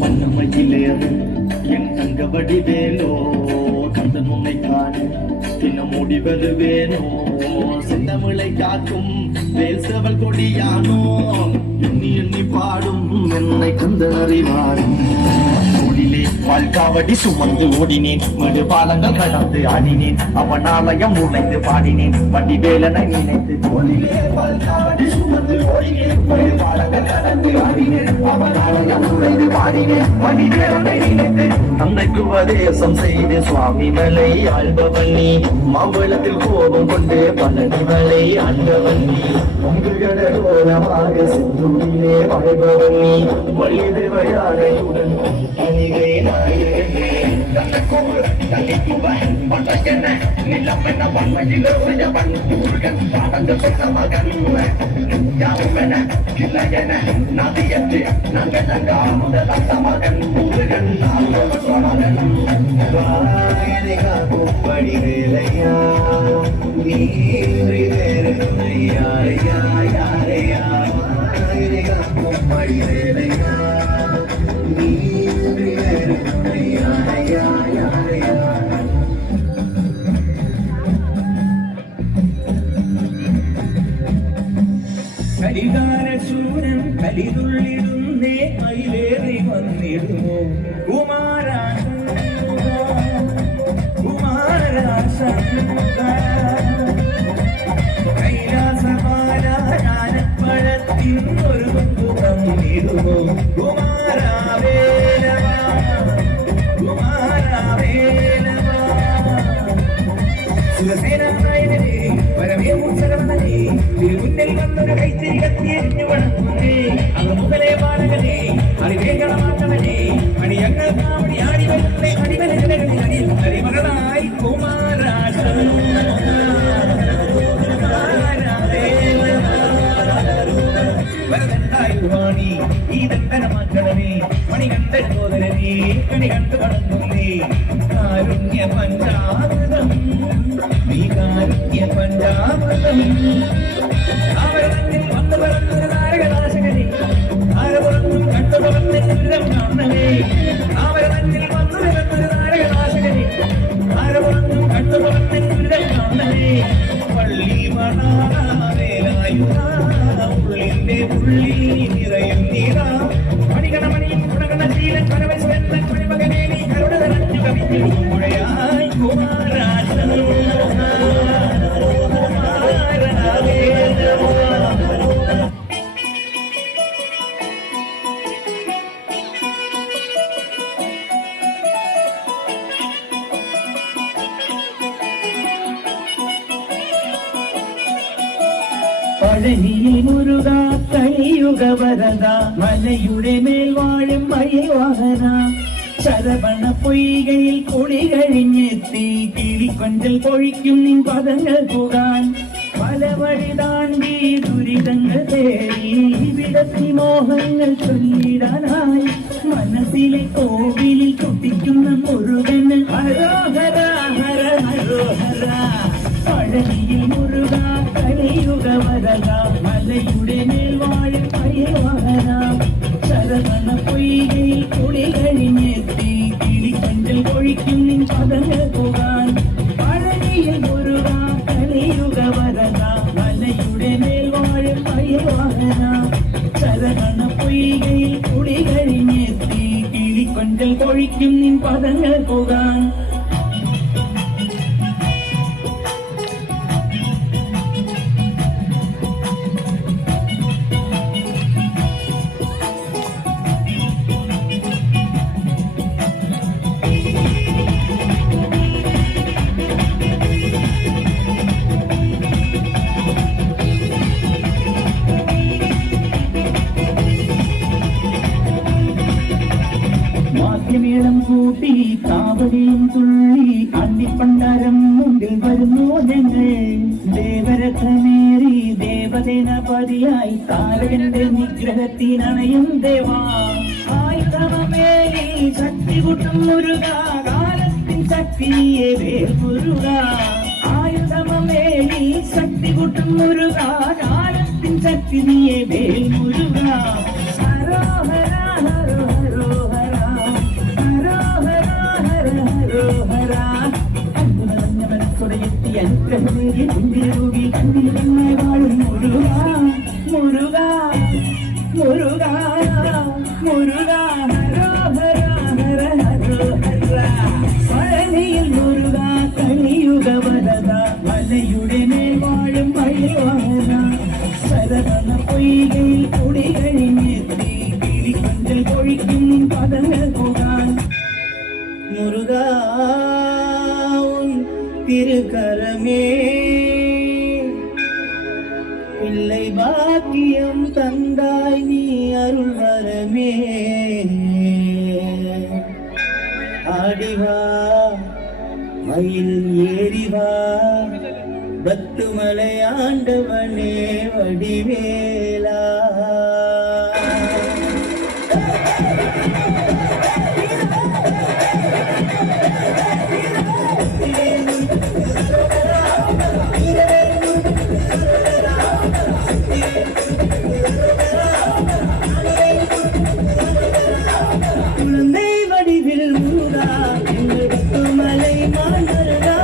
வண்ணமயிலேறு என் தங்க வடிவேலோ கந்தன் உன்னை காண தினம் மூடி வருவேனோ செந்தமிழை காக்கும் வேசவல் கொடியானோ எண்ணி எண்ணி பாடும் என்னை கந்தன் அறிவாரும் தோளிலே வாழ்காவடி சுமந்து ஓடினேன் மேடு பாலங்கள் கடந்து ஆடினேன் அவன் ஆலயம் நுழைந்து பாடினேன் வடிவேலனை நினைத்து தோளிலே வாழ்காவடி சுமந்து ஓடினேன் மேடு பாலங்கள் கடந்து ஆடினேன் அவன் ஆலயம் நுழைந்து பாடினேன் வடிவேலனை நினைத்து தந்தைக்கு உபதேசம் செய்து சுவாமி மலை ஆழ்பவன் நீ மாம்பழத்தில் கோபம் கொண்டு பழனி மலை ஆண்டவன் நீ உங்களாக சிந்துவிலே வாழ்பவன் நீ வழி தேவையானையுடன் அணிகை நாயகனே படிவேலையா நீ யாரையா யாரையா படிவேலையா நீ யாரையா யாரையா കരികാരശൂരൻ കലിതുള്ളിടുന്നേ മയിലേറി വന്നിടുമോ കൈലാസമാല ജ്ഞാനപ്പഴത്തിൻ ഒരു മുഖം ഇടുമോ കുമാരവേലവാ കുമാരവേലവാ ശിവസേനാനായകനേ വരമേ മൂർച്ചകർണനേ തിരുമുന്നിൽ വന്നൊരു കൈത്തിരി കത്തിയെരിഞ്ഞു വണങ്ങുന്നേ അങ്ങ് മുതലേ ബാലകനേ അറിവേഗണമാട്ടവനേ അണിയങ്ങൾ കാവടി ആടി വരുന്നേ അടിവലകളി അരിമകളായി കുമാരാശ വരദണ്ടായുവാണി ഈ ദന്തന മക്കളനേ മണികണ്ഠ സോദരനേ കണി കണ്ടു കടങ്ങുന്നേ കാരുണ്യ പഞ്ചാമൃതം നീ കാരുണ്യ പഞ്ചാമൃതം ആവരണത്തിൽ വന്നു പറന്നൊരു താരകനാശകനെ ആരപുറത്തും കണ്ടു പറന്ന ദുരിതം കാണണമേ ആവരണത്തിൽ വന്നു പറന്നൊരു താരകനാശകനെ ആരപുറത്തും കണ്ടു പറന്ന ദുരിതം കാണണമേ പള്ളി മണാവേലായുധ ഉള്ളിന്റെ ഉള്ളി നിറയും നീറാ മണികണമണിയും ഗുണഗണശീലൻ പരമശിവൻ മണിമകനേ നീ കരുണ നിറഞ്ഞു കവിഞ്ഞുഴയായി കുമാരാശൻ പഴനിയിൽ മുരുക കലിയുഗ വരദ മലയുടെ മേൽ വാഴും മയിൽവാഹന ശരവണ പൊയ്കയിൽ കുളി കഴിഞ്ഞെത്തി കിളിക്കൊഞ്ചൽ പൊഴിക്കും നിൻ പദങ്ങൾ പുകാൻ പല വഴി താണ്ടി ദുരിതങ്ങൾ തേടി വിടത്തി മോഹങ്ങൾ ചൊല്ലിടാനായി മനസ്സിലെ കോവിലിൽ കൊട്ടിക്കുന്ന മുരുകന് ഹരോഹര ഹര ഹരോഹര പഴനിയിൽ മുരുക കലിയുഗ വരദ മലയുടെ മേൽ വാഴും മയിൽവാഹന ശരവണ പൊയ്കയിൽ കുളി കഴിഞ്ഞെത്തി കിളിക്കൊഞ്ചൽ പൊഴിക്കും നിൻ പദങ്ങൾ പോകാൻ പഴനിയിൽ മുരുക കലിയുഗ വരദ മലയുടെ മേൽ വാഴും മയിൽവാഹന ശരവണ പൊയ്കയിൽ കുളി കഴിഞ്ഞെത്തി കിളിക്കൊഞ്ചൽ പൊഴിക്കും നിൻ പദങ്ങൾ പോകാൻ മേളം കൂട്ടി കാവടിയും തുള്ളി അണ്ടിപ്പണ്ടാരം മുമ്പിൽ വരുന്നു ഞങ്ങൾ ദേവരഥമേറി ദേവദേനപതിയായി താരകന്റെ നിഗ്രഹത്തിനണയും ദേവാ ആയുധമേറി ശക്തി കൂട്ടും മുരുക കാലത്തിൻ ശക്തിയെ വേർമുരുക ആയുധമേറി ശക്തി കൂട്ടും മുരുക കാലത്തിൻ ശക്തിയെ വേൽമുരുക ഹരോ ഹര ഹരോ முருகா ஹரோ ஹரா ஹர ஹரோ ஹரா பழனியில் முருகா கலியுக வரதா மலையுடனே வாழும் பயிர்வானா சரவண பொய்கையில் குடிகளின் எத்தி கிளி கொஞ்சல் பொழிக்கும் பதங்கள் புகான் முருகா உன் திருக்கரமே பிள்ளை பாக்கியம் தந்தாய் நீ அருள் வரமே ஆடிவா மயில் ஏறிவா பத்துமலை ஆண்டவனே வடிவேலா குழந்தை வடிவில் முருகா எங்கள் பத்துமலை மாண்டருகா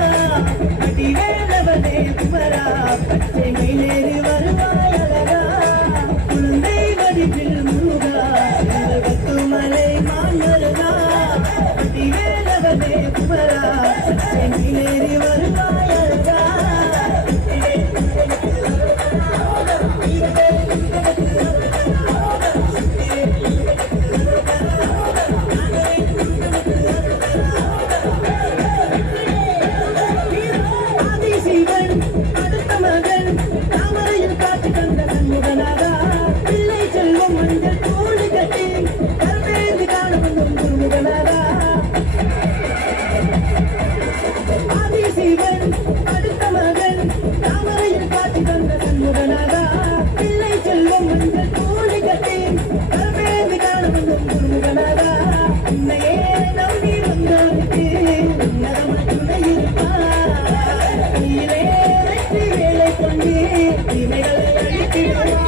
அடிவேலவனே குமரா பச்சை மயிலேறி வருவாய் அழகா குழந்தை வடிவில் முருகா எங்கள் பத்துமலை மாண்டருகா அடிவேலவனே குமரா பச்சை மயிலேறி வருவாய் அழகா ஆதிசிவன் அடுத்த மகன் தாமரையில் காட்சி தந்த சண்முகனாரா பிள்ளை செல்வம் மஞ்சள் தோழி கட்டி கருவேந்தி காண வந்தும் குருமுகனாரா ஆதிசிவன் அடுத்த மகன் தாமரையில் காட்சி தந்த சண்முகனாரா பிள்ளை செல்வம் மஞ்சள் தோழி கட்டி கருவேந்தி காண வந்தும் குருமுகனாரா உன்னையே நம்பி வந்தோருக்கு உன்னதம துணை இருப்பார் நீரே வெற்றி வேலை கொண்டு இவைகளை அழித்திடுவார்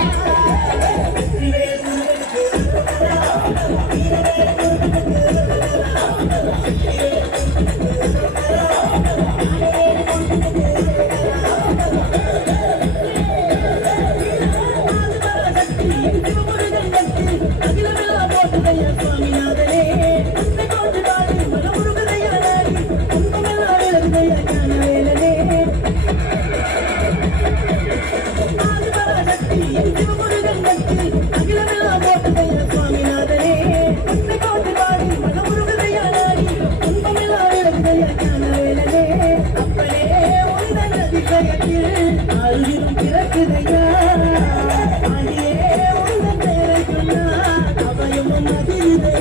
அருகிலும் பிறக்குதையா அடியே உள்ள பேரை சொன்னா அவையும் அதிருதையா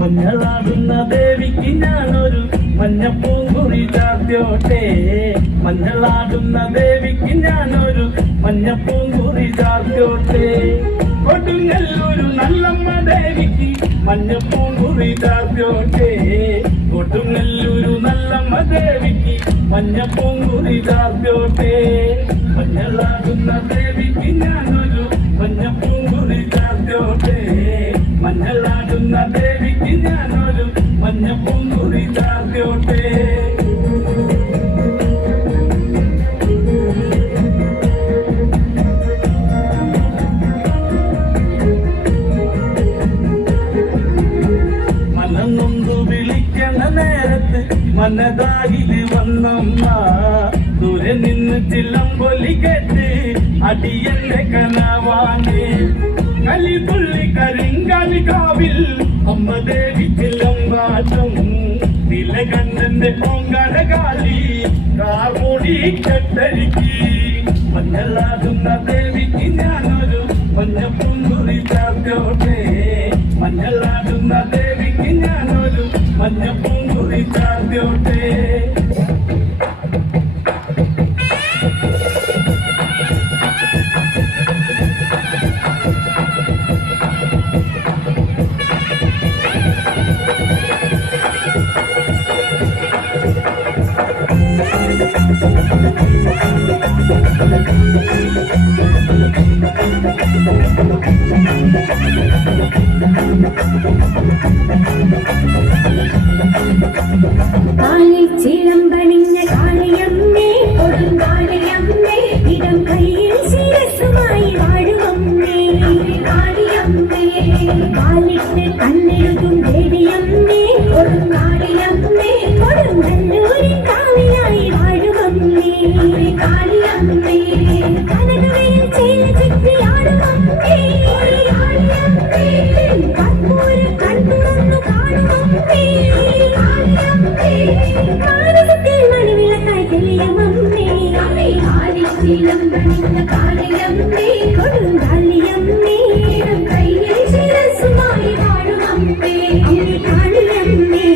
മഞ്ഞളാടുന്ന ദേവിക്ക് ഞാനൊരു മഞ്ഞപ്പൂങ്കുറി ചാർത്തിയോട്ടെ മഞ്ഞളാടുന്ന ദേവിക്ക് ഞാനൊരു മഞ്ഞപ്പൂങ്കുറി ചാർത്തിയോട്ടെ കൊടുങ്ങല്ലൂരു നല്ലമ്മ ദേവിക്ക് മഞ്ഞപ്പൂങ്കുറി ചാർത്തിയോട്ടെ കൊടുങ്ങല്ലൂരു നല്ലമ്മ ദേവിക്ക് മഞ്ഞപ്പൂങ്കുറി ചാർത്തിയോട്ടെ മഞ്ഞളാടുന്ന ദേവിക്ക് ഞാനൊരു മഞ്ഞപ്പൂങ്കുറി ചാർത്തിയോട്ടെ മഞ്ഞളാടുന്ന ദേവിക്ക് ഞാനൊരു മഞ്ഞപ്പൂങ്കുറി ചാർത്തിയോട്ടെ മനന്നൊന്നു വിളിക്കണ നേരത്ത് മനതായില് വന്നമ്മ ദൂരെ നിന്ന് ചില്ലമ്പൊലി കേട്ട് അടിയന്റെ കനവാണ് കലിപുള്ളി കരിങ്കാലി കാവിൽ അമ്മ ദേവി ചില്ലമ്പാട്ടം നിലകണ്ഠന്റെ പൊങ്കടകാലി കാർമൂടി കെട്ടരിക്കി മഞ്ഞളാടുന്ന ദേവിക്ക് ഞാനൊരു മഞ്ഞപ്പൂങ്കുറി ചാർത്തോട്ടെ മഞ്ഞളാടുന്ന ദേവിക്ക് ഞാനൊരു മഞ്ഞപ്പൂങ്കുറി ചാർത്തോട്ടെ ചിലമ്പണിഞ്ഞ കാളിയമ്മേ കൊടുങ്കാളിയമ്മേ ഇടം കയ്യിൽ ശിരസുമായി വാഴുവമ്മേ കാളിയമ്മേ കാലിട്ട് കണ്ണെഴുതും ദേവിയമ്മേ കൊടുങ്കാളിയമ്മേ കൊടുങ്ങല്ലൂരിൻ കാവിലായി വാഴുവമ്മേ കാളിയമ്മേ കനകവയിൽ ചേല ചുറ്റിയാടുവമ്മേ കാളിയമ്മേ കർപ്പൂര കൺതുറന്നു കാണുവമ്മേ കാളിയമ്മേ മണിവിളക്കായി തെളിയമമ്മേ ചിലമ്പണിഞ്ഞ കാളിയമ്മേ കൊടുങ്കാളിയമ്മേ കയ്യിൽ ശിരസുമായി വാഴുമമ്മേ കാളിയമ്മേ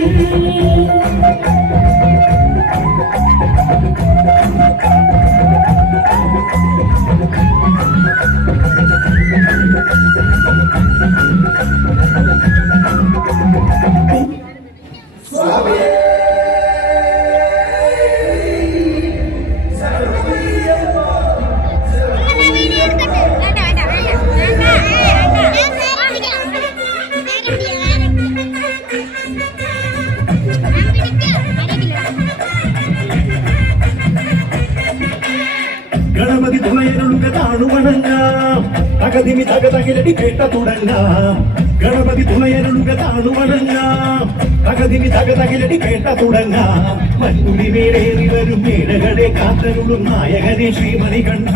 ഗണപതി തുണയരുളുക താണുവണങ്ങാം തകതിമി തകതകിലടി കേട്ട തുടങ്ങാം ഗണപതി തുണയരുളുക താണുവണങ്ങാം തകതിമി തകതകിലടി കേട്ട തുടങ്ങാം മറ്റുടി വേറേറി വരും മേടകളെ കാത്തരുളും നായകനെ ശ്രീമണികണ്ഠ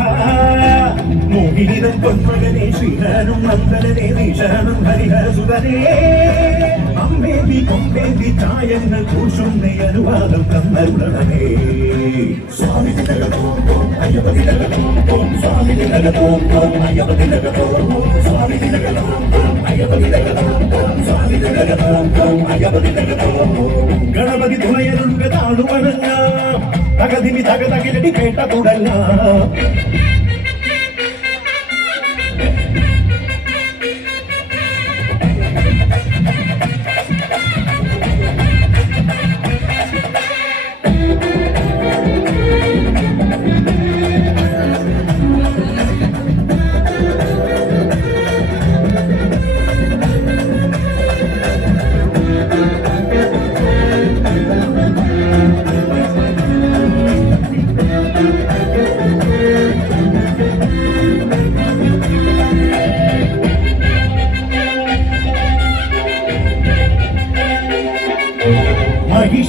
മോഹിനിതൻ പൊന്മകനെ ശ്രീധരനും നന്ദനനെ നീശരണം ഹരിഹരസുതനേ അമ്മേതി കൊമ്പേതി ചായങ്ങൾ പൂശുന്ന അനുവാദം തന്നരുളണമേ സ്വാമി തിലകത്തോം അയ്യപ്പ തിലകത്തോം സ്വാമി തിലകത്തോം അയ്യപ്പ തിലകത്തോം സ്വാമി തിലകത്തോം അയ്യപ്പ തിലകത്തോം സ്വാമി തിലകത്തോം അയ്യപ്പ തിലകത്തോം ഗണപതി തുണയരുളുക താണുവണങ്ങാം തകതിമി തകതകിലടി കേട്ട തുടങ്ങാം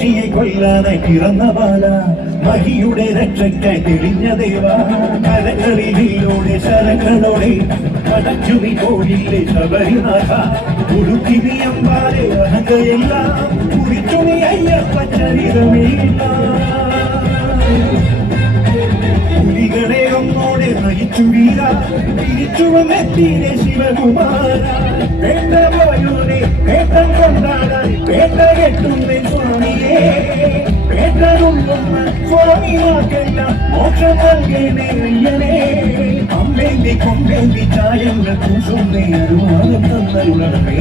മഹിഷിയെ കൊല്ലാനായി പിറന്ന ബാല മഹിയുടെ രക്ഷയ്ക്കായി തെളിഞ്ഞ ദേവ കരകളിലൂടെ ശരങ്ങളോടെ പടച്ചുമി കോഴിലെ ശബരിനാഥ ഉടുക്കിനിയമ്പാലെ അഹങ്കയെല്ലാം കുറിച്ചുണി അയ്യപ്പ ചരിതമേല്ല പുലികളെ ഒന്നോടെ നയിച്ചു വീര തിരിച്ചു വന്നെത്തിയിലെ ശിവകുമാര വേണ്ട പോയോനെ പേട്ടം കൊണ്ടാടാൻ പേട്ട കെട്ടുന്ന സ്വാമിയെ പേട്ടറുള്ളുന്ന സ്വാമിമാർക്കെല്ലാം മോക്ഷം നൽകേണേ അയ്യനെ അമ്പേന്തി കൊമ്പേന്തി ചായങ്ങൾ പൂശുന്നേ അനുവാദം തന്നരുളണമേ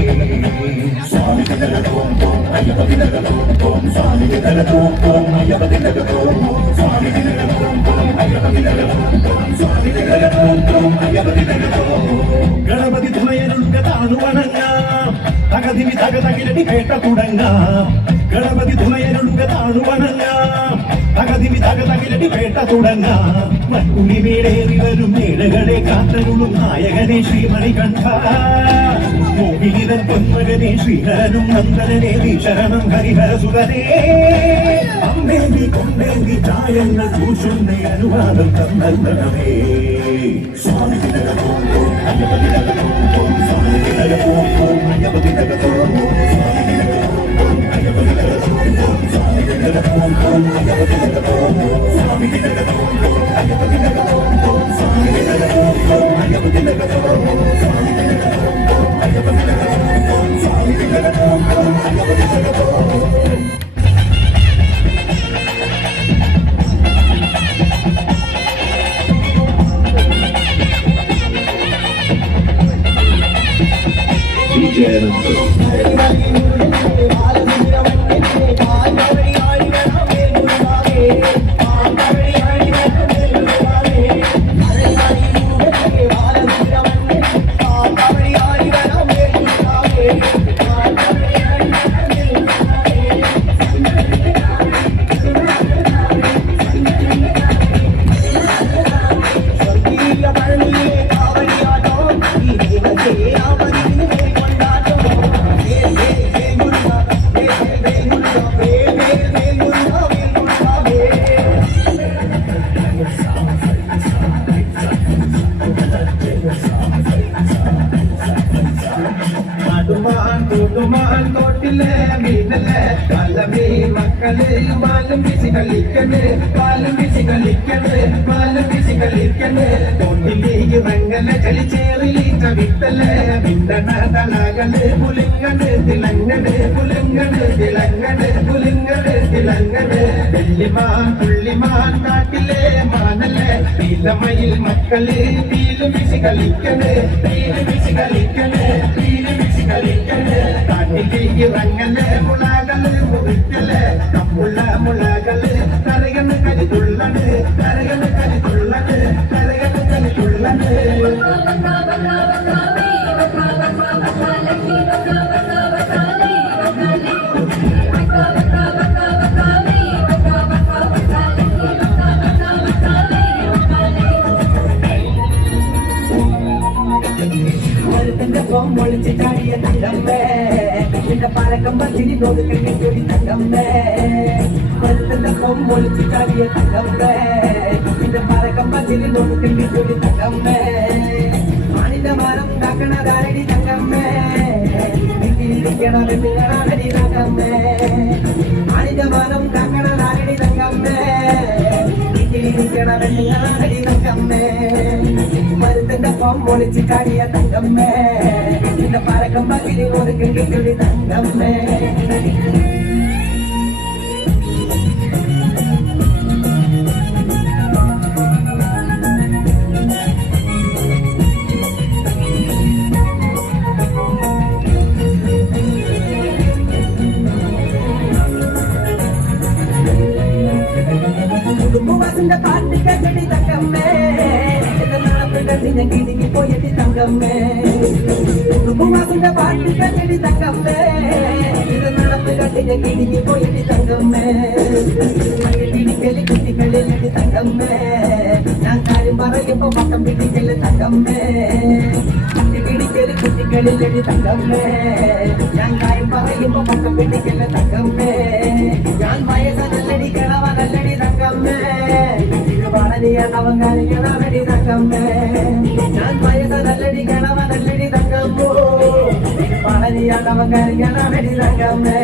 സ്വാമി തിലകത്തോം തോം അയ്യപ്പ തിലകത്തോം തോം സ്വാമി തിലകത്തോം തോം അയ്യപ്പ തിലകത്തോം സ്വാമി തിലകത്തോം തോം അയ്യപ്പ തിലകത്തോം തോം സ്വാമി തിലകത്തോം തോം അയ്യപ്പ തിലകത്തോം ഗണപതി തുണയരുൾക്ക താണു വണങ്ങാം തകതിവി തകതകിലടി കേട്ട തുടങ്ങാം ഗണപതി തുണയരുൾക്ക താണു വണങ്ങാം തകതിവി തകതകിലടി കേട്ട തുടങ്ങാം മറ്റുളി മേടേറി വരും മേടകളെ കാത്തരുളും നായകനെ ശ്രീമണികണ്ഠ മോഹിനിതൻ പൊന്മകനെ ശ്രീഹരനും നന്ദനനെ ശരണം ഹരിഹരസുതനേ അമ്മേന്തി കൊമ്പേന്തി ചായങ്ങൾ പൂശുന്നേ അനുവാദം തന്നേ സ്വാമി തിലകത്തോം തോം അയ്യപ്പ തിലകത്തോം തോം സ്വാമി തിലകത്തോം തോം അയ്യപ്പ തിലകത്തോം സ്വാമി തിലകത്തോം തോം അയ്യപ്പ തിലകത്തോം തോം സ്വാമി തിലകത്തോം തോം അയ്യപ്പ തിലകത്തോം സ്വാമി തിലകത്തോം തോം അയ്യപ്പ തിലകത്തോം തോം സ്വാമി തിലകത്തോം തോം അയ്യപ്പ തിലകത്തോം സ്വാമി തിലകത്തോം തോം അയ്യപ്പ തിലകത്തോം തോം സ്വാമി തിലകത്തോം തോം അയ്യപ്പ തിലകത്തോം തോട്ടിലെ മീനല്ലേ കലമീ മക്കള് മാലും വീശി കളിക്കണ് പാലും വീശി കളിക്കണ് മാലും വീശി കളിക്കണ് തോട്ടിലേക്ക് മംഗല കളിച്ചേറിലീറ്റ വിട്ടല് മിണ്ടണ തലകള് പുലിങ്ങണ് തിളങ്ങണ് പുലിങ്ങണ് തിളങ്ങണ് പുലിങ്ങണ് തിളങ്ങണ് വെള്ളിമാൻ പുള്ളിമാൻ കാട്ടിലെ മാനല്ലേ നീലമയിൽ മക്കള് പീലും വീശി കളിക്കണ് പീലും വീശി കളിക്കണ് പീലും വീശി കളിക്കണ് കാട്ടിലേക്ക് ഇറങ്ങല് മുളകള് മുറിക്കല് കമ്പുള്ള മുളകള് കരകണ് കരിതുള്ളണ് കരകണ് കരിതുള്ളണ് കരകണ് കരിതുള്ളണ് ഒളിച്ച് ചാടിയ തങ്കമ്മേ നിന്റെ പാലക്കമ്പത്തിരി നോക്കി ചൊടി തങ്കമ്മേ കൊല്ലത്തിന്റെ ഒളിച്ച് ചാടിയ തങ്കമ്മേ നിന്റെ പാലക്കമ്പത്തിരി നോക്കി ചൊടി തങ്കമ്മേ മാണിന്റെ മരം കാക്കണതാരടി തങ്കമ്മേ നിൽക്കണമെന്നാണടി തങ്കമ്മേ മാണിന്റെ മരം കാക്കണതാരടി തങ്കമ്മേ നിൽക്കണമെന്നാണടി തങ്കമ്മേ മരത്തിന്റെ ഒളിച്ച് ചാടിയ തങ്കമ്മേ നിന്റെ പാലക്കമ്പത്തിരി നോക്കി ചൊടി തങ്കമ്മേ കുടുംബവാസിന്റെ പാട്ട് കേട്ടടി തങ്കമ്മേ കിടങ്ങി പോയടി തങ്കമ്മേ കുടുംബവാസിന്റെ പാട്ട് കേട്ടടി തങ്കമ്മേ നടപ്പ് കണ്ടിന് കിടങ്ങി പോയടി തങ്കമ്മേ പിടിക്കല് കുട്ടികളിലടി തങ്കമ്മേ ഞാൻ കാര്യം പറയുമ്പോ പക്കം പിടിക്കല് തങ്കമ്മേ പിടിക്കല് കുട്ടികളിലടി തങ്കമ്മേ ഞാൻ കാര്യം പറയുമ്പോ പക്കം പിടിക്കല് തങ്കമ്മേ ഞാൻ പഴനിയാണവങ്കാരിക്കണമടി തങ്കമ്മേ ഞാൻ വയസ്സനല്ലടി കണവനല്ലടി തങ്കമ്മോ പഴനിയാണവങ്കാരിക്കണമടി തങ്കമ്മേ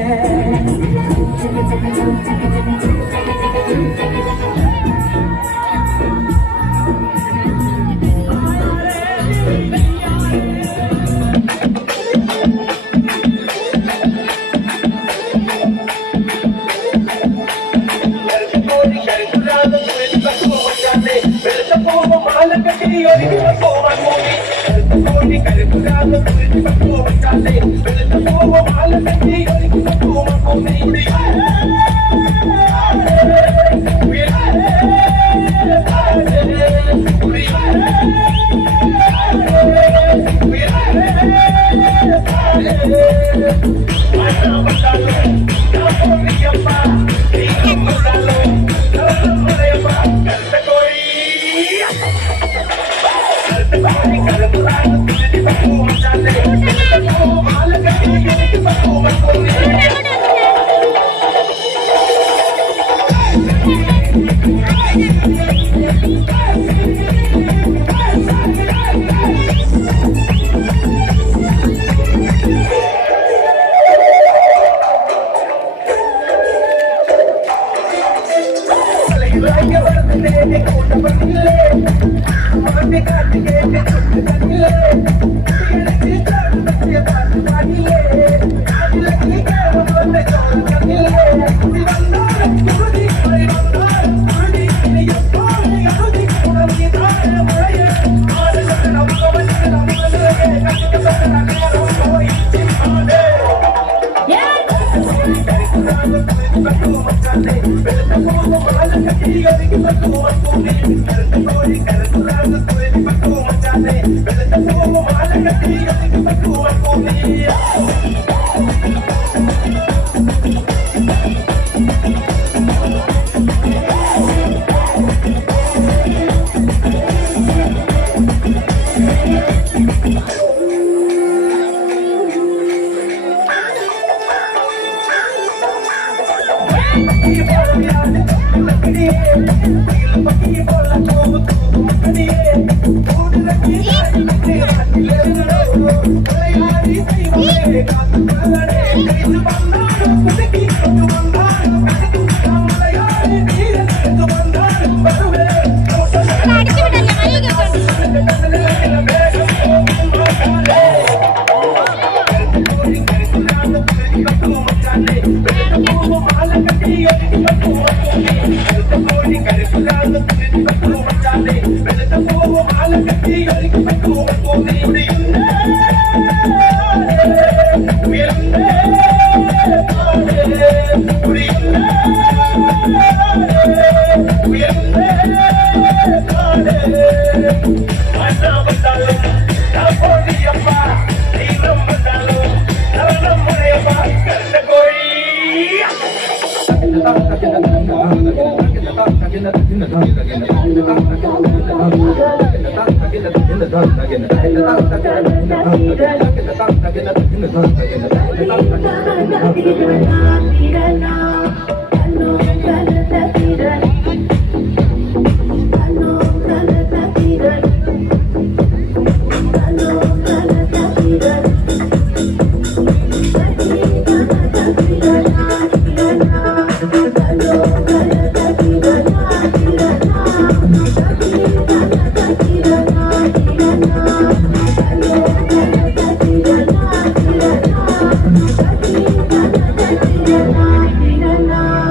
na